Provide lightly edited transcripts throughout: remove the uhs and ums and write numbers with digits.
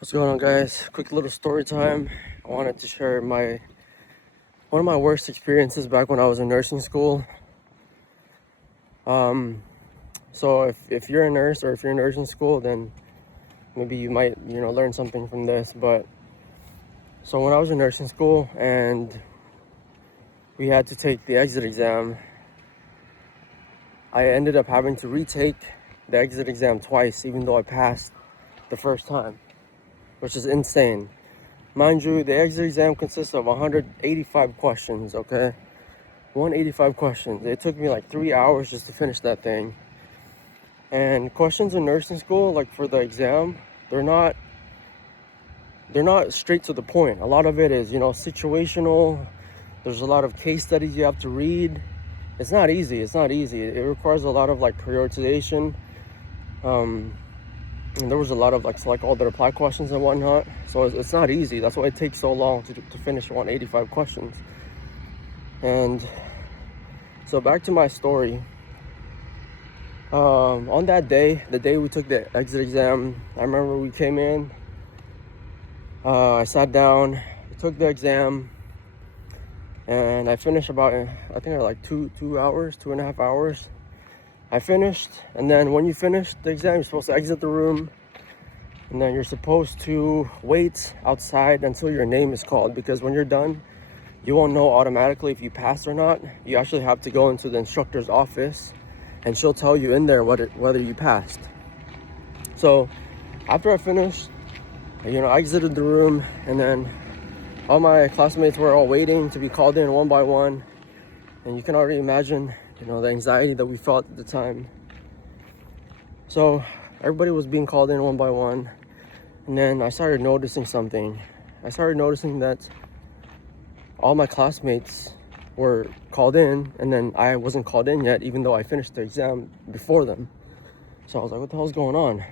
What's going on, guys? Quick little story time. I wanted to share one of my worst experiences back when I was in nursing school. So if you're a nurse or if you're in nursing school, then maybe you might learn something from this. But so when I was in nursing school and we had to take the exit exam, I ended up having to retake the exit exam twice, even though I passed the first time, which is insane. Mind you, the exit exam consists of 185 questions, okay? 185 questions. It took me like 3 hours just to finish that thing. And questions in nursing school, like for the exam, they're not straight to the point. A lot of it is, situational. There's a lot of case studies you have to read. It's not easy. It requires a lot of like prioritization. And there was a lot of like select all the reply questions and whatnot. So it's not easy. That's why it takes so long to finish 185 questions. And so back to my story. On that day, the day we took the exit exam, I remember we came in. I sat down, took the exam, and I finished about, I think like 2.5 hours. I finished, and then when you finish the exam, you're supposed to exit the room, and then you're supposed to wait outside until your name is called, because when you're done, you won't know automatically if you passed or not. You actually have to go into the instructor's office, and she'll tell you in there whether you passed. So after I finished, I exited the room, and then all my classmates were all waiting to be called in one by one, and you can already imagine the anxiety that we felt at the time. So everybody was being called in one by one. And then I started noticing something. I started noticing that all my classmates were called in, and then I wasn't called in yet, even though I finished the exam before them. So I was like, what the hell's going on?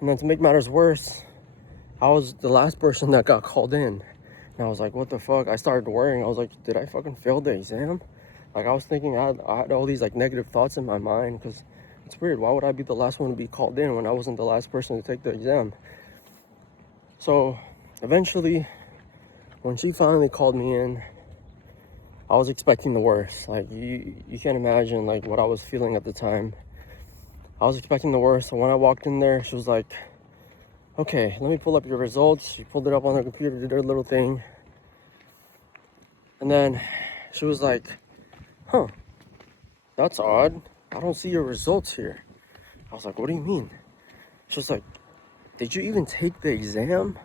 And then to make matters worse, I was the last person that got called in. And I was like, what the fuck? I started worrying. I was like, did I fucking fail the exam? Like, I was thinking, I had all these like negative thoughts in my mind, because it's weird. Why would I be the last one to be called in when I wasn't the last person to take the exam? So eventually, when she finally called me in, I was expecting the worst. Like, you can't imagine like what I was feeling at the time. I was expecting the worst. So when I walked in there, she was like, okay, let me pull up your results. She pulled it up on her computer, did her little thing. And then she was like, huh, that's odd. I don't see your results here. I was like, what do you mean? She was like, did you even take the exam?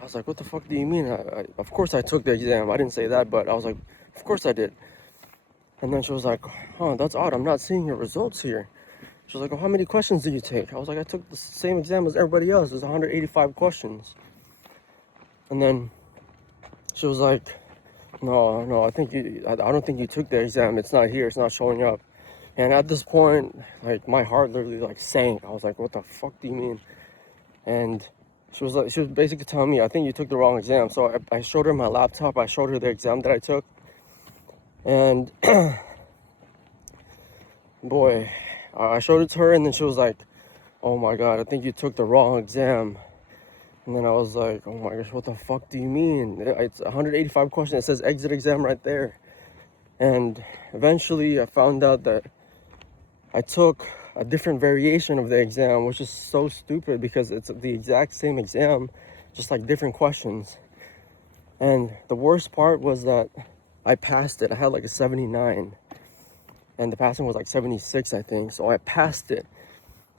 I was like, what the fuck do you mean? Of course I took the exam. I didn't say that, but I was like, of course I did. And then she was like, huh, that's odd. I'm not seeing your results here. She was like, well, how many questions did you take? I was like, I took the same exam as everybody else. It was 185 questions. And then she was like, no, I don't think you took the exam. It's not here. It's not showing up. And at this point, like, my heart literally like sank. I was like, what the fuck do you mean? And she was basically telling me, I think you took the wrong exam. So I showed her my laptop. I showed her the exam that I took. And boy, I showed it to her, and then she was like, oh my God, I think you took the wrong exam. And then I was like, oh my gosh, what the fuck do you mean? It's 185 questions. It says exit exam right there. And eventually I found out that I took a different variation of the exam, which is so stupid because it's the exact same exam, just like different questions. And the worst part was that I passed it. I had like a 79, and the passing was like 76, I think. So I passed it.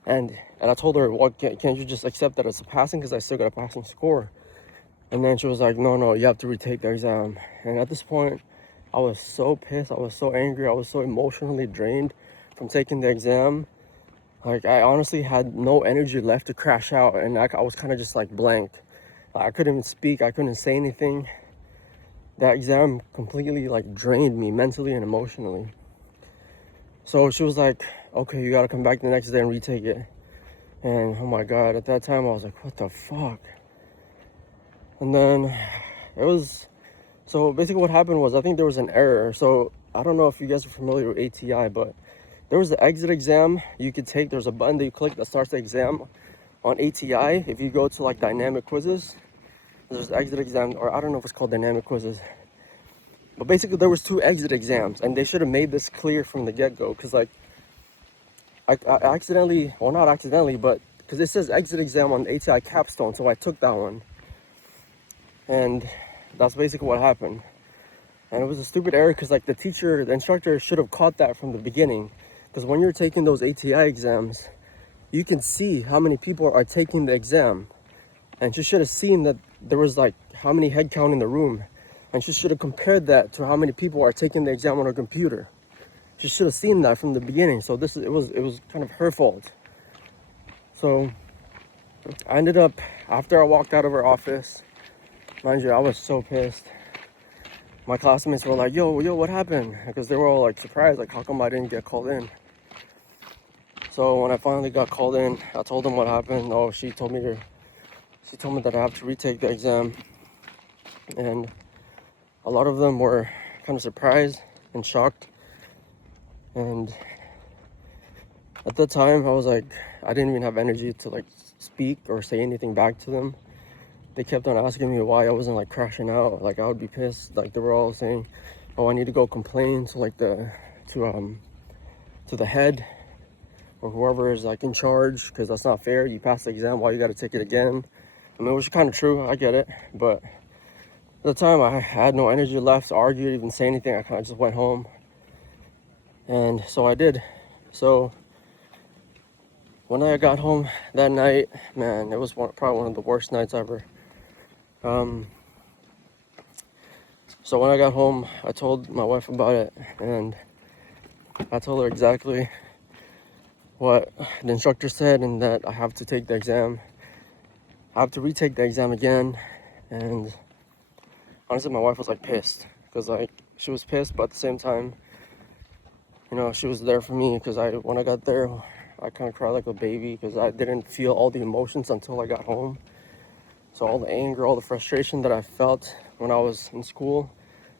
And I told her, well, can't you just accept that it's a passing, because I still got a passing score? And then she was like, no, you have to retake the exam. And at this point, I was so pissed. I was so angry. I was so emotionally drained from taking the exam. Like, I honestly had no energy left to crash out, and I was kind of just like blank. I couldn't even speak. I couldn't say anything. That exam completely like drained me mentally and emotionally. So she was like, okay, you got to come back the next day and retake it. And oh my God, at that time I was like, what the fuck? And then so basically what happened was, I think there was an error. So I don't know if you guys are familiar with ATI, but there was the exit exam you could take. There's a button that you click that starts the exam on ATI, if you go to like dynamic quizzes, there's exit exam, or I don't know if it's called dynamic quizzes, but basically there was 2 exit exams, and they should have made this clear from the get-go, because like I accidentally, well, not accidentally, but because it says exit exam on the ATI capstone, so I took that one, and that's basically what happened. And it was a stupid error, because like the instructor should have caught that from the beginning, because when you're taking those ATI exams, you can see how many people are taking the exam, and she should have seen that there was like how many head count in the room, and she should have compared that to how many people are taking the exam on her computer. She should have seen that from the beginning. So it was kind of her fault. So I ended up, after I walked out of her office, mind you, I was so pissed. My classmates were like, yo, what happened? Because they were all like surprised, like how come I didn't get called in? So when I finally got called in, I told them what happened. Oh, she told me that I have to retake the exam. And a lot of them were kind of surprised and shocked. And at that time, I was like, I didn't even have energy to like speak or say anything back to them. They kept on asking me why I wasn't like crashing out. Like I would be pissed. Like they were all saying, "Oh, I need to go complain to like to the head or whoever is like in charge, because that's not fair. You passed the exam, why you got to take it again?" I mean, which is kind of true. I get it, but at the time I had no energy left to argue, even say anything. I kind of just went home, and so I did. So when I got home that night, man, it was probably one of the worst nights ever. So when I got home, I told my wife about it, and I told her exactly what the instructor said, and that I have to take the exam. I have to retake the exam again. And honestly, my wife was like pissed, because like she was pissed, but at the same time, you know, she was there for me, because when I got there, I kind of cried like a baby, because I didn't feel all the emotions until I got home. So all the anger, all the frustration that I felt when I was in school,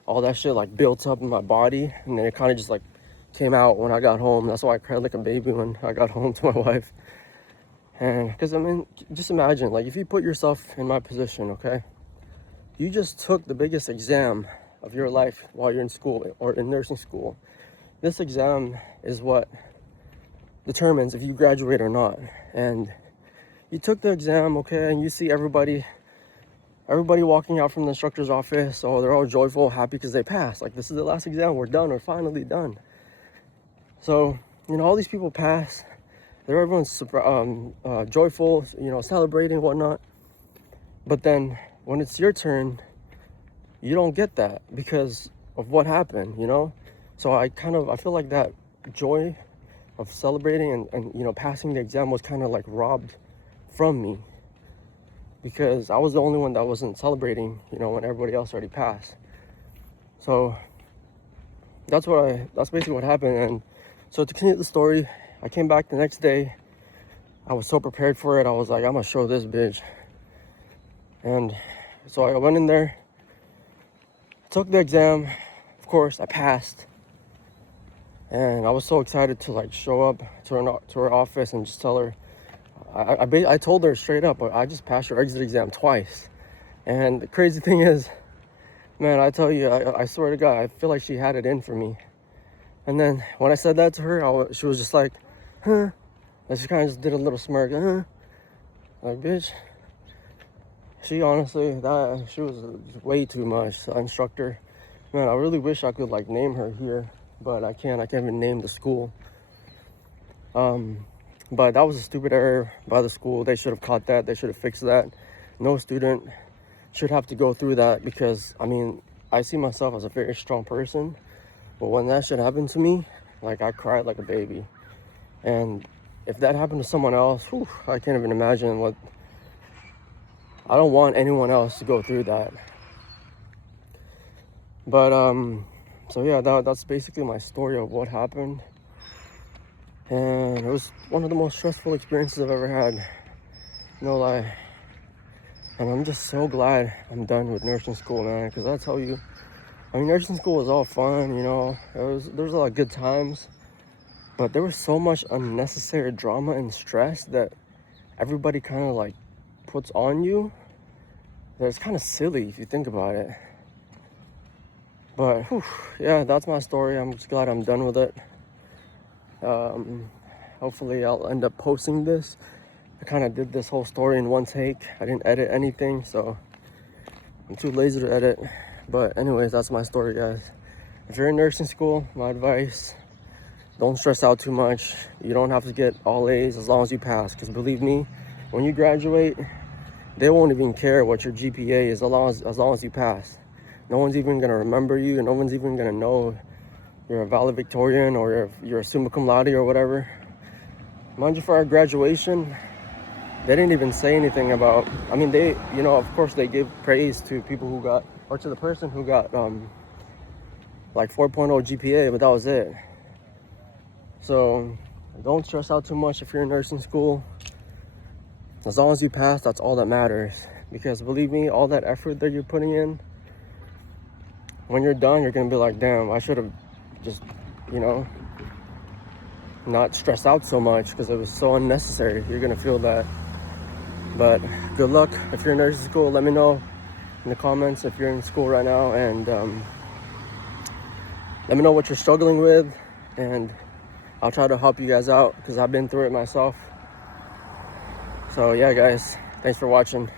all that shit like built up in my body, and then it kind of just like came out when I got home. That's why I cried like a baby when I got home to my wife. And because I mean, just imagine, like if you put yourself in my position, okay? You just took the biggest exam of your life while you're in school or in nursing school. This exam is what determines if you graduate or not. And you took the exam, okay, and you see everybody walking out from the instructor's office. Oh, they're all joyful, happy because they passed. Like, this is the last exam, we're done, we're finally done. So, you know, all these people pass. Everyone's joyful, you know, celebrating, whatnot. But then when it's your turn, you don't get that because of what happened, you know? So I feel like that joy of celebrating and you know, passing the exam was kind of like robbed from me, because I was the only one that wasn't celebrating, you know, when everybody else already passed. So that's basically what happened. And so to continue the story, I came back the next day. I was so prepared for it. I was like, I'm gonna show this bitch. And so I went in there, took the exam. Of course, I passed. And I was so excited to like show up to her office and just tell her. I told her straight up, I just passed your exit exam twice. And the crazy thing is, man, I tell you, I swear to God, I feel like she had it in for me. And then when I said that to her, she was just like, huh? And she kind of just did a little smirk, huh? Like, bitch. She honestly, she was way too much, the instructor. Man, I really wish I could like name her here, but I can't even name the school. But that was a stupid error by the school. They should have caught that. They should have fixed that. No student should have to go through that, because, I mean, I see myself as a very strong person. But when that shit happened to me, like, I cried like a baby. And if that happened to someone else, whew, I can't even imagine what... I don't want anyone else to go through that. But, so yeah, that's basically my story of what happened. And it was one of the most stressful experiences I've ever had. No lie. And I'm just so glad I'm done with nursing school, man. Because I tell you, I mean, nursing school was all fun, you know. There was a lot of good times. But there was so much unnecessary drama and stress that everybody kind of like puts on you, that it's kind of silly if you think about it. But yeah, that's my story. I'm just glad I'm done with it. Hopefully I'll end up posting this. I kind of did this whole story in one take. I didn't edit anything, so I'm too lazy to edit. But anyways, that's my story, guys. If you're in nursing school, my advice, don't stress out too much. You don't have to get all A's as long as you pass, because believe me, when you graduate, they won't even care what your GPA is as long as you pass. No one's even gonna remember you, and no one's even gonna know you're a valedictorian or if you're a summa cum laude or whatever. Mind you, for our graduation, they didn't even say anything about, I mean, they, you know, of course they give praise to people who got, or to the person who got like 4.0 GPA, but that was it. So don't stress out too much if you're in nursing school. As long as you pass, that's all that matters. Because believe me, all that effort that you're putting in, when you're done, you're gonna be like, damn, I should have just, you know, not stressed out so much because it was so unnecessary. You're gonna feel that. But good luck if you're in nursing school. Let me know in the comments if you're in school right now, and let me know what you're struggling with, and I'll try to help you guys out because I've been through it myself. So yeah, guys, thanks for watching.